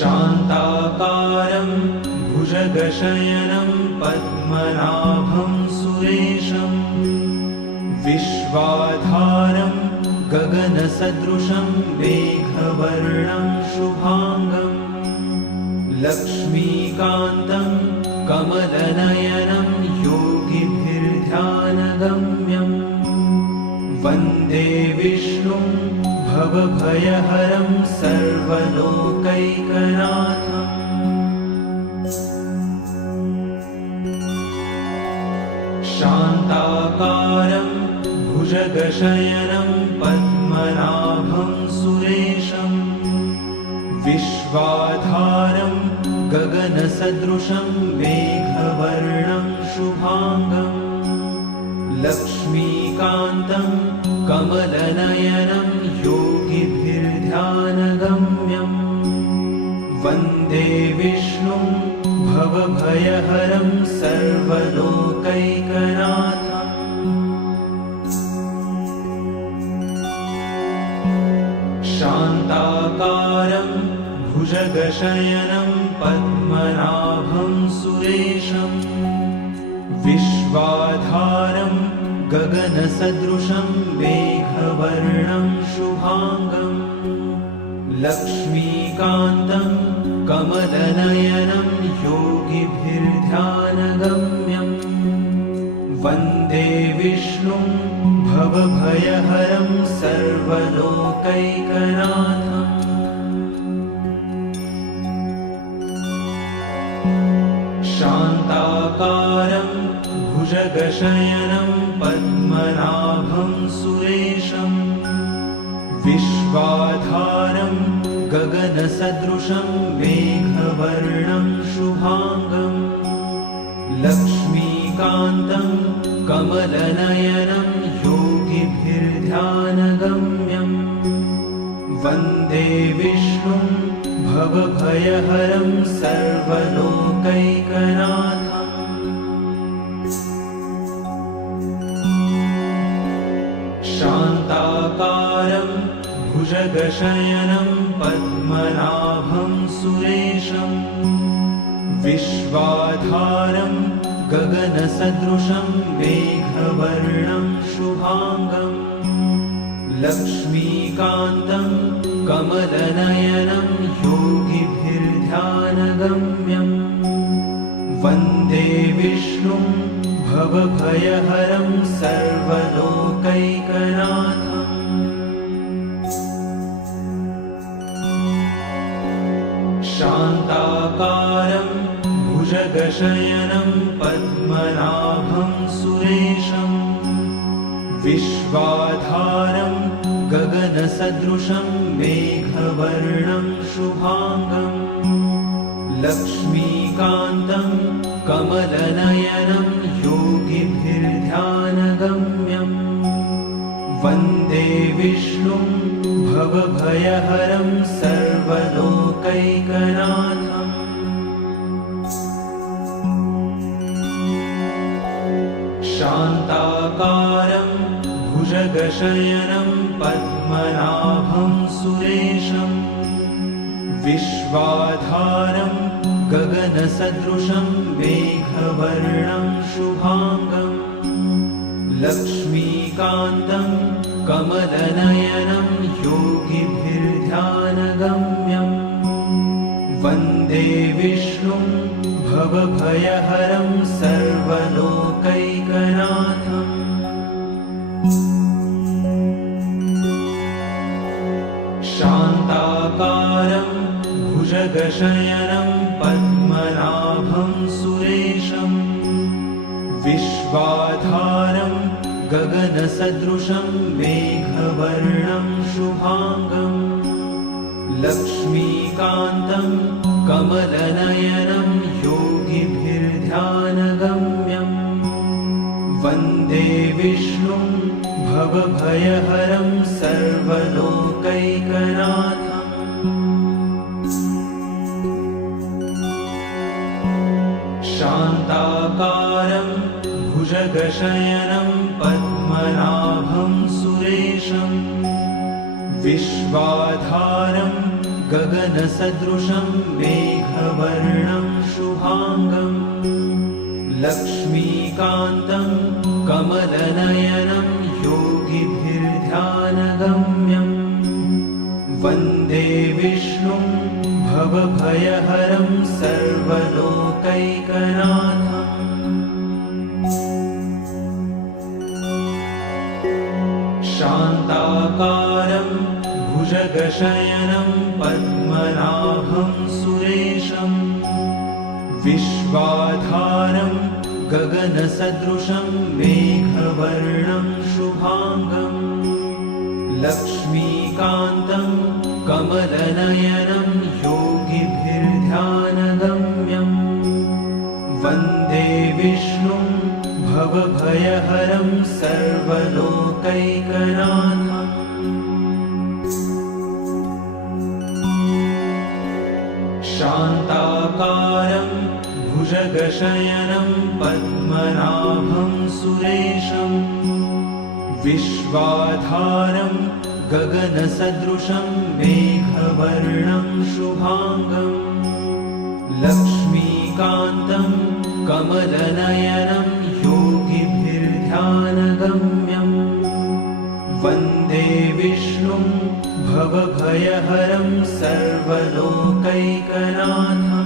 शान्ताकारं भुजगशयनं पद्मनाभं सुरेशं विश्वाधारं गगनसदृशं मेघवर्णं शुभांगं लक्ष्मीकान्तं कमलनयनं योगिभिर्ध्यानगम्यं वन्दे विष्णुं भवभयहरं सर्वलोकैकनाथम्। शान्ताकारं भुजगशयनं पद्मनाभं सुरेशं विश्वाधारं गगनसदृशं मेघवर्णं शुभांगं लक्ष्मीकान्तं कमलनयनं योगिभिर्ध्यानगम्यं वन्दे विष्णुं भवभयहरं सर्वलोकैकनाथम्। शान्ताकारं भुजगशयनं पद्मनाभं सुरेशं विश्वाधारं गगनसदृशं मेघवर्णं शुभांगं लक्ष्मीकान्तं कमलनयनं योगिभिर्ध्यानगम्यं वन्दे विष्णुं भवभयहरं सर्वलोकैकनाथम्। शान्ताकारं भुजगशयनं पद्मनाभं सुरेशं विश्वाधारं गगनसदृशं मेघवर्णं शुभांगं लक्ष्मीकान्तं कमलनयनं योगिभिर्ध्यानगम्यं वन्दे विष्णुं भवभयहरं सर्वलोकैकनाथम्। शान्ताकारं भुजगशयनं पद्मनाभं सुरेशं विश्वाधारं गगनसदृशं मेघवर्णं शुभांगं लक्ष्मीकान्तं कमलनयनं योगिभिर्ध्यानगम्यं वन्दे विष्णुं भवभयहरं सर्वलोकैकनाथम्। शान्ताकारं भुजगशयनं पद्मनाभं सुरेशं विश्वाधारं गगनसदृशं मेघवर्णं शुभांगं लक्ष्मीकान्तं कमलनयनं योगिभिर्ध्यानगम्यं वन्दे विष्णुं भवभयहरं सर्वलोकैकनाथम्। शान्ताकारं भुजगशयनं पद्मनाभं सुरेशं विश्वाधारं गगनसदृशं मेघवर्णं शुभांगं लक्ष्मीकान्तं कमलनयनं योगिभिर्ध्यानगम्यं वन्दे विष्णुं भवभयहरं सर्वलोकैकनाथम्। शान्ताकारं भुजगशयनं पद्मनाभं सुरेशं विश्वाधारं गगनसदृशं मेघवर्णं शुभांगं लक्ष्मीकान्तं कमलनयनं योगिभिर्ध्यानगम्यं वन्दे विष्णुं भवभयहरं सर्वलोकैकनाथम्। शान्ताकारं भुजगशयनं पद्मनाभं सुरेशं विश्वाधारं गगनसदृशं मेघवर्णं शुभाङ्गम् लक्ष्मीकान्तं कमलनयनं योगिभिर्ध्यानगम्यम् वन्दे विष्णुं भवभयहरं सर्वलोकैकनाथम् शान्ताकारं भुजगशयनं पद्मनाभं सुरेशं विश्वाधारं गगनसदृशं मेघवर्णं शुभाङ्गम् लक्ष्मीकान्तं कमलनयनं योगिभिर्ध्यानगम्यम् वन्दे विष्णुं भवभयहरं सर्वलोकैकनाथम् शान्ताकारं भुजगशयनं पद्मनाभं सुरेशं विश्वाधारं गगनसदृशं मेघवर्णं शुभाङ्गम् लक्ष्मीकान्तं कमलनयनं योगिभिर्ध्यानगम्यम् वन्दे विष्णुं भवभयहरं सर्वलोकैकनाथम्